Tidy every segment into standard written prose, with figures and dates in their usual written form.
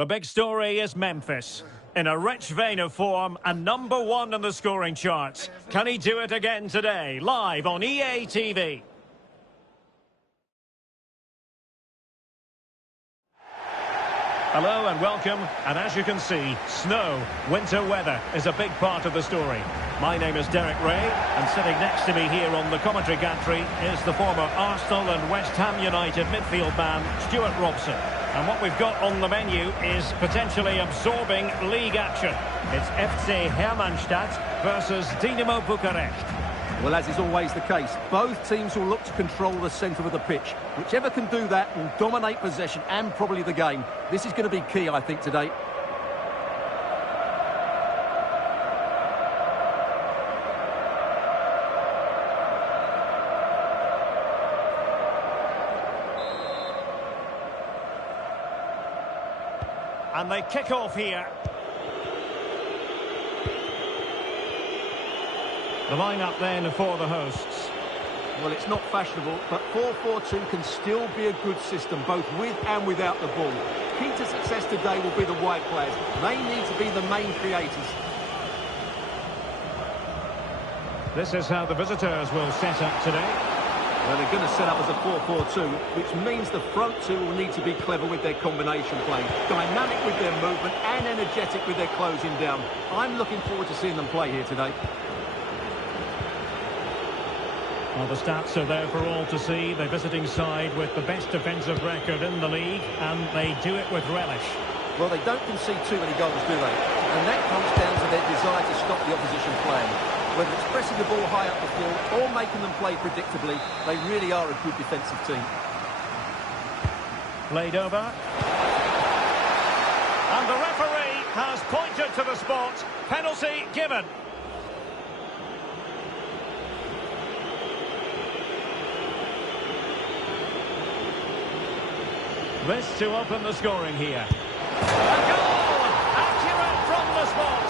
The big story is Memphis. In a rich vein of form and #1 in the scoring charts. Can he do it again today? Live on EA TV. Hello and welcome, and as you can see, snow, winter weather is a big part of the story. My name is Derek Ray, and sitting next to me here on the commentary gantry is the former Arsenal and West Ham United midfield man, Stuart Robson. And what we've got on the menu is potentially absorbing league action. It's FC Hermannstadt versus Dinamo Bucharest. Well, as is always the case, both teams will look to control the centre of the pitch. Whichever can do that will dominate possession and probably the game. This is going to be key, I think, today. And they kick off here. The line-up then for the hosts. Well, it's not fashionable, but 4-4-2 can still be a good system, both with and without the ball. Key to success today will be the wide players. They need to be the main creators. This is how the visitors will set up today. Well, they're going to set up as a 4-4-2, which means the front two will need to be clever with their combination play, dynamic with their movement and energetic with their closing down. I'm looking forward to seeing them play here today. Well, the stats are there for all to see. The visiting side with the best defensive record in the league, and they do it with relish. Well, they don't concede too many goals, do they? And that comes down to their desire to stop the opposition playing. Whether it's pressing the ball high up the field or making them play predictably, they really are a good defensive team. Played over. And the referee has pointed to the spot. Penalty given. This to open the scoring here. A goal! Accurate from the spot.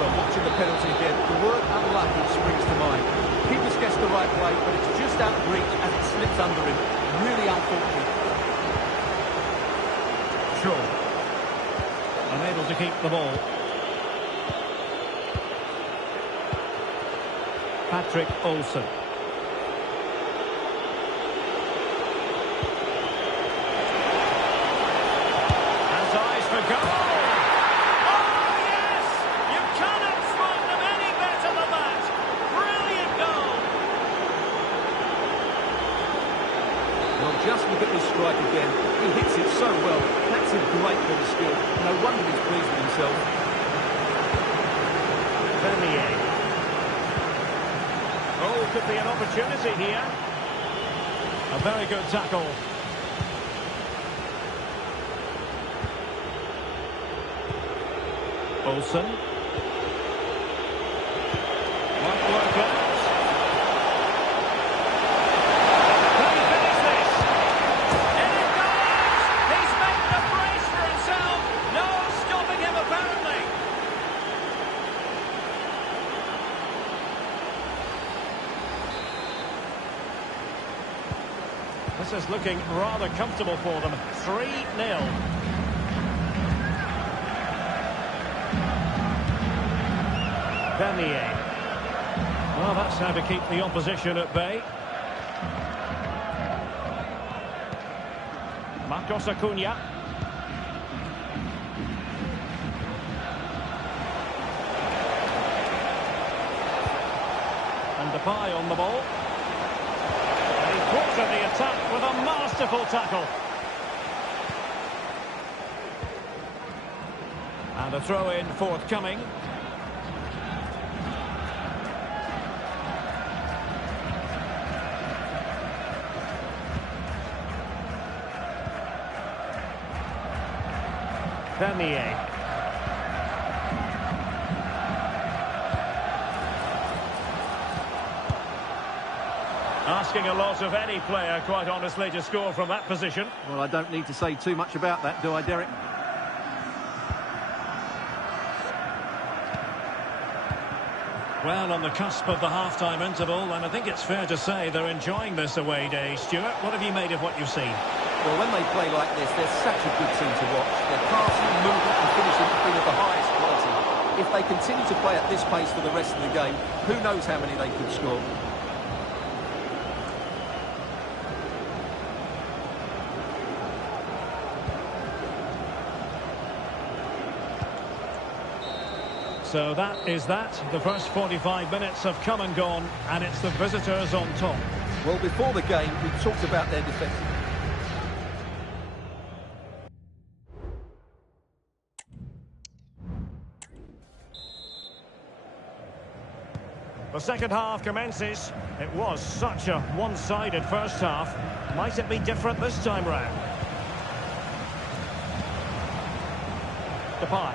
Well, watching the penalty again, the word unlucky springs to mind. Keeper's guessed the right way, but it's just out of reach as it slips under him. Really unfortunate. Sure. Unable to keep the ball. Patrick Olsen. Goal! Oh, yes! You cannot spot them any better than that! Brilliant goal! Well, just look at this strike again. He hits it so well. That's a great bit of skill. No wonder he's pleased with himself. Vernier. Oh, could be an opportunity here. A very good tackle. Olsen. Might work out. Can he finish this? In it goes! He's making a brace for himself. No stopping him, apparently. This is looking rather comfortable for them. 3-0. Vernier. Well, that's how to keep the opposition at bay. Marcos Acuna. And Depay on the ball. And he thwarted the attack with a masterful tackle. And a throw-in forthcoming. Vernier. Asking a lot of any player, quite honestly, to score from that position. Well, I don't need to say too much about that, do I, Derek? Well, on the cusp of the half-time interval, and I think it's fair to say they're enjoying this away day. Stuart, what have you made of what you've seen? Well, when they play like this, they're such a good team to watch. Their passing, movement and finishing have been of the highest quality. If they continue to play at this pace for the rest of the game, who knows how many they could score. So that is that. The first 45 minutes have come and gone, and it's the visitors on top. Well, before the game, we talked about their defence. The second half commences. It was such a one-sided first half. Might it be different this time round? Depay.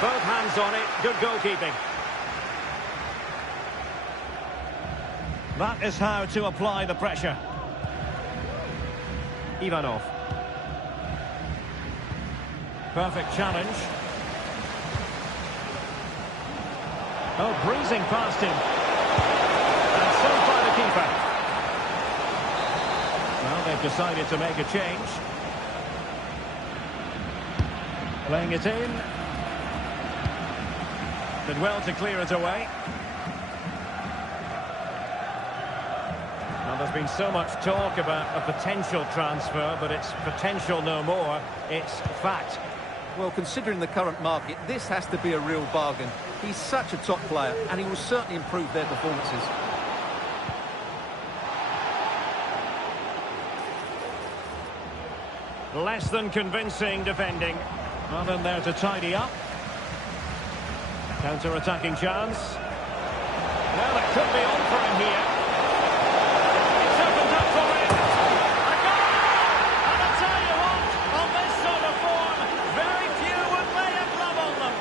Both hands on it, good goalkeeping. That is how to apply the pressure. Ivanov. Perfect challenge. Oh, breezing past him. And saved by the keeper. Well, they've decided to make a change. Playing it in. Did well to clear it away. Now, there's been so much talk about a potential transfer, but it's potential no more. It's fact. Well, considering the current market, this has to be a real bargain. He's such a top player, and he will certainly improve their performances. Less than convincing defending. Not in there to tidy up. Counter-attacking chance. Well, it could be on for him here. It's opened up for him. A goal! And I tell you what, on this sort of form, very few would lay a glove on them.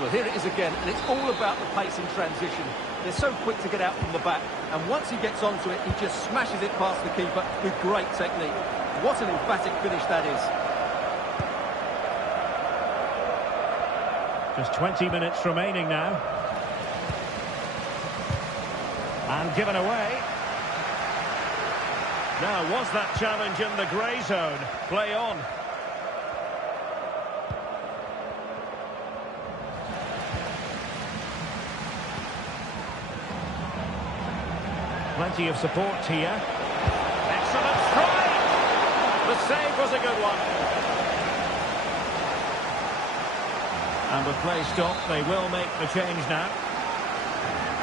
Well, here it is again, and it's all about the pace in transition. They're so quick to get out from the back, and once he gets onto it, he just smashes it past the keeper with great technique. What an emphatic finish that is. Just 20 minutes remaining now. And given away. Now, was that challenge in the grey zone? Play on. Plenty of support here. Excellent strike! The save was a good one. And with play stopped, they will make the change now.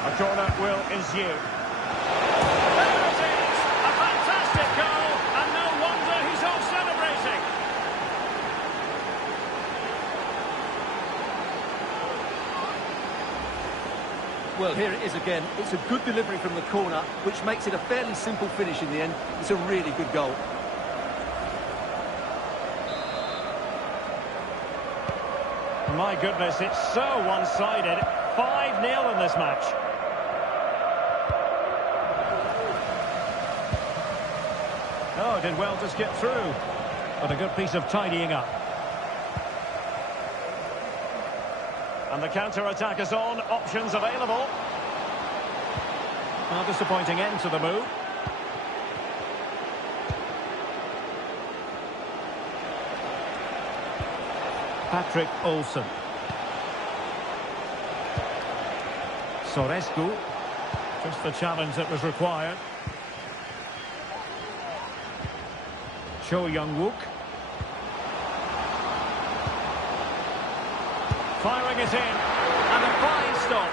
A corner will ensue. There it is! A fantastic goal, and no wonder he's off celebrating. Well, here it is again. It's a good delivery from the corner, which makes it a fairly simple finish in the end. It's a really good goal. My goodness, it's so one-sided. 5-0 in this match. Oh, did well to skip through. But a good piece of tidying up. And the counter-attack is on. Options available. A disappointing end to the move. Patrick Olsen. Sorescu. Just the challenge that was required. Cho Young-wook. Firing it in. And a fine stop.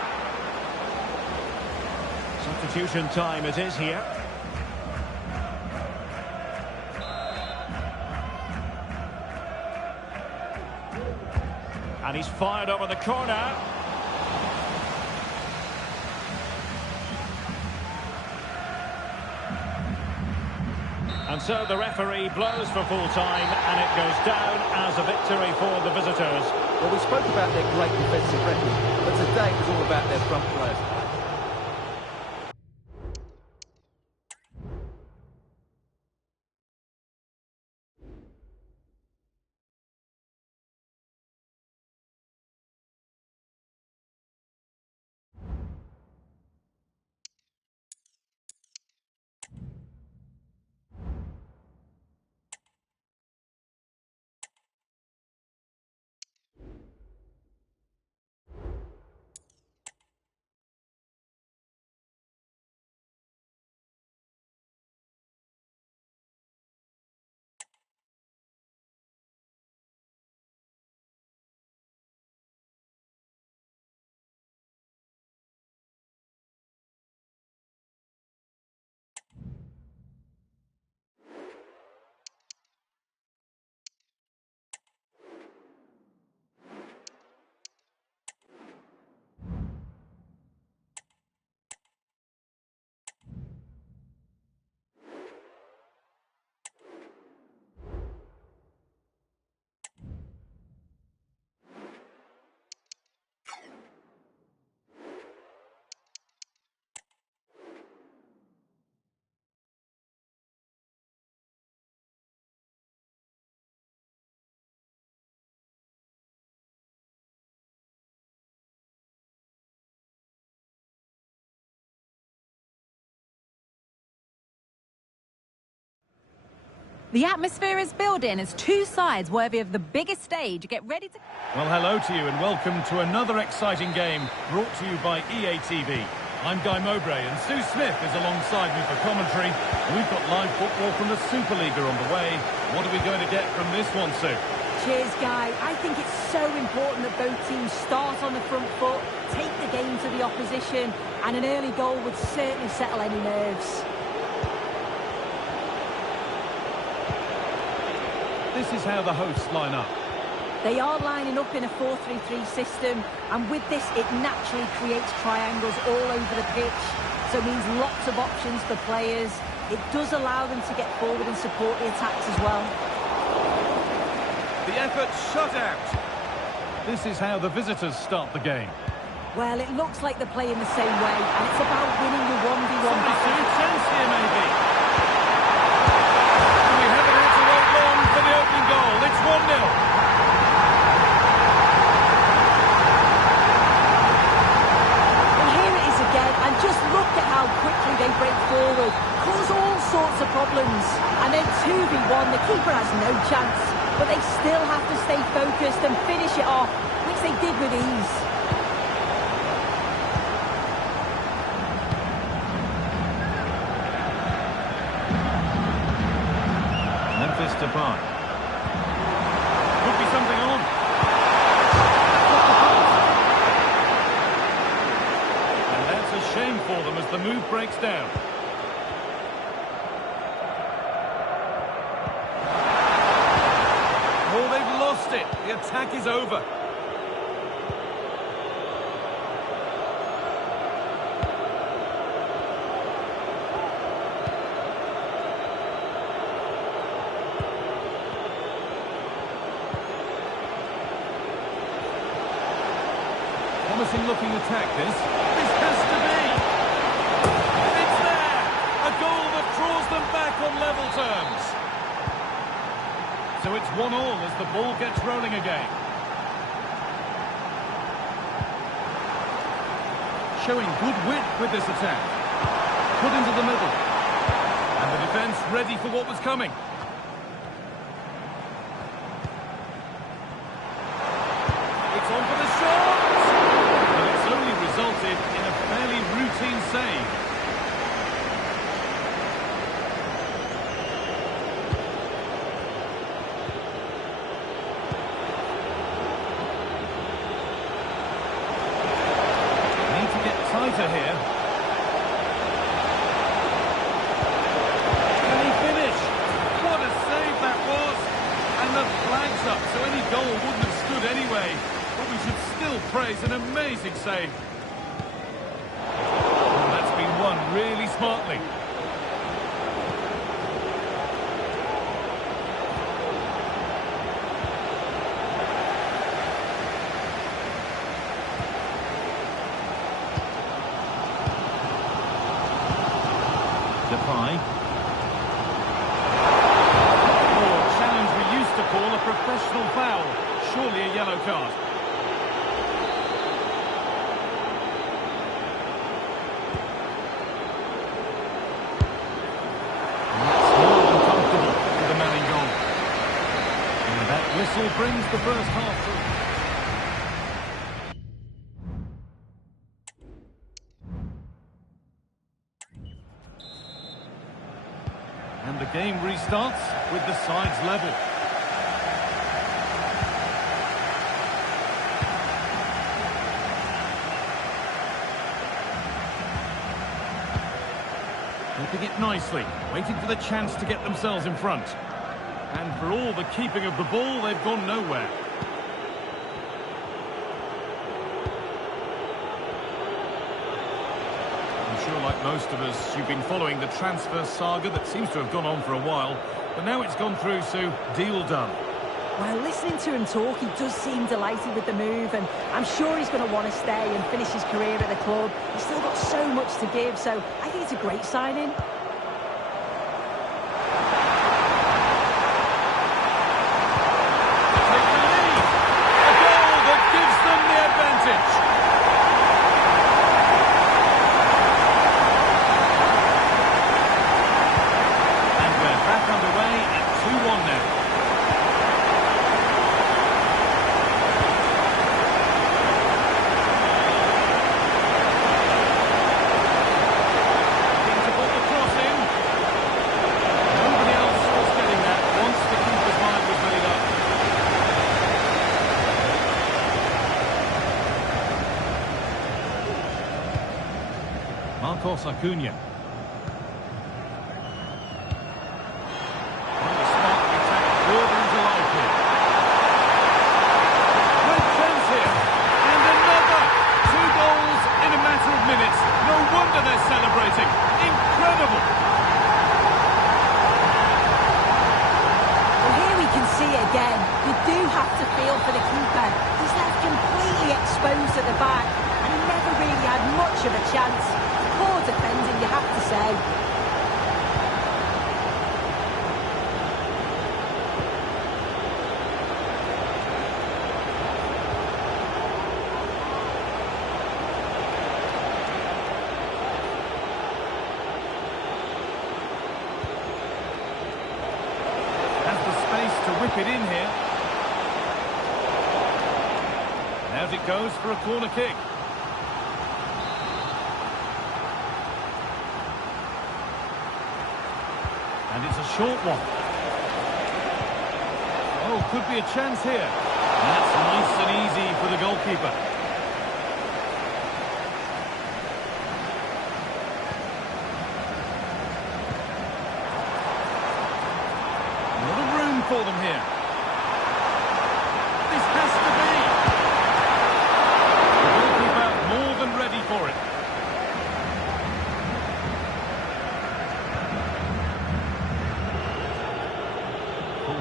Substitution time it is here. And he's fired over the corner. And so the referee blows for full time, and it goes down as a victory for the visitors. Well, we spoke about their great defensive record, but today it was all about their front players. The atmosphere is building as two sides worthy of the biggest stage get ready to... Well, hello to you and welcome to another exciting game brought to you by EA TV. I'm Guy Mowbray and Sue Smith is alongside me for commentary. We've got live football from the Superliga on the way. What are we going to get from this one, Sue? Cheers, Guy. I think it's so important that both teams start on the front foot, take the game to the opposition, and an early goal would certainly settle any nerves. This is how the hosts line up. They are lining up in a 4-3-3 system, and with this, it naturally creates triangles all over the pitch, so it means lots of options for players. It does allow them to get forward and support the attacks as well. The effort shut out. This is how the visitors start the game. Well, it looks like they're playing the same way, and it's about winning the 1v1 battle. Chance here, maybe. We haven't had to wait long for the opening goal. It's 1-0. And just look at how quickly they break forward, cause all sorts of problems. And then 2v1, the keeper has no chance, but they still have to stay focused and finish it off, which they did with ease. Memphis Depay. Could be something on. Shame for them as the move breaks down. Oh, they've lost it. The attack is over. Promising looking attack, this. This has to be. It's there! A goal that draws them back on level terms. So it's 1-1 as the ball gets rolling again. Showing good width with this attack. Put into the middle. And the defence ready for what was coming. It's on for the shot! Resulted in a fairly routine save. Need to get tighter here. Can he finish? What a save that was! And the flag's up, so any goal wouldn't have stood anyway. But we should still praise an amazing save. Won really smartly. try. Oh, a challenge we used to call a professional foul. Surely a yellow card. That's more than comfortable for the man in goal. And that whistle brings the first half through. And the game restarts with the sides level. Keeping it nicely, waiting for the chance to get themselves in front. And for all the keeping of the ball, they've gone nowhere. I'm sure, like most of us, you've been following the transfer saga that seems to have gone on for a while. But now it's gone through, Sue. Deal done. Well, listening to him talk, he does seem delighted with the move, and I'm sure he's going to want to stay and finish his career at the club. He's still got so much to give, so I think it's a great signing. Take the lead. A goal that gives them the advantage. And we're back underway at 2-1 now. Acuna. Great chance here. And another. 2 goals in a matter of minutes. No wonder they're celebrating. Incredible. Well, here we can see it again. You do have to feel for the keeper. He's left completely exposed at the back, and he never really had much of a chance. Poor defending, you have to say. Has the space to whip it in here. And out it goes for a corner kick. And it's a short one. Oh, could be a chance here. That's nice and easy for the goalkeeper. A lot of room for them here. This has to be. The goalkeeper more than ready for it.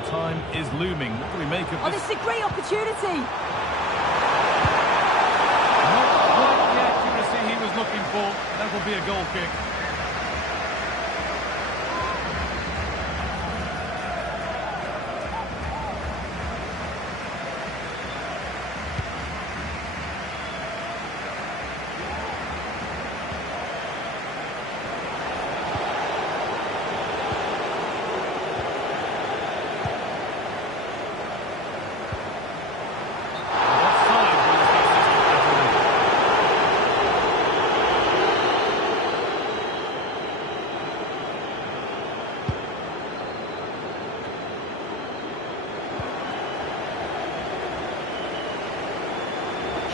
Time is looming. What do we make of this? Oh, this is a great opportunity. Not quite the accuracy he was looking for. That will be a goal kick.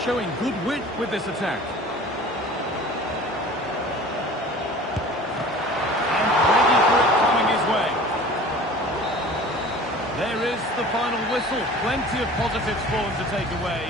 Showing good wit with this attack. And ready for it coming his way. There is the final whistle. Plenty of positives for him to take away.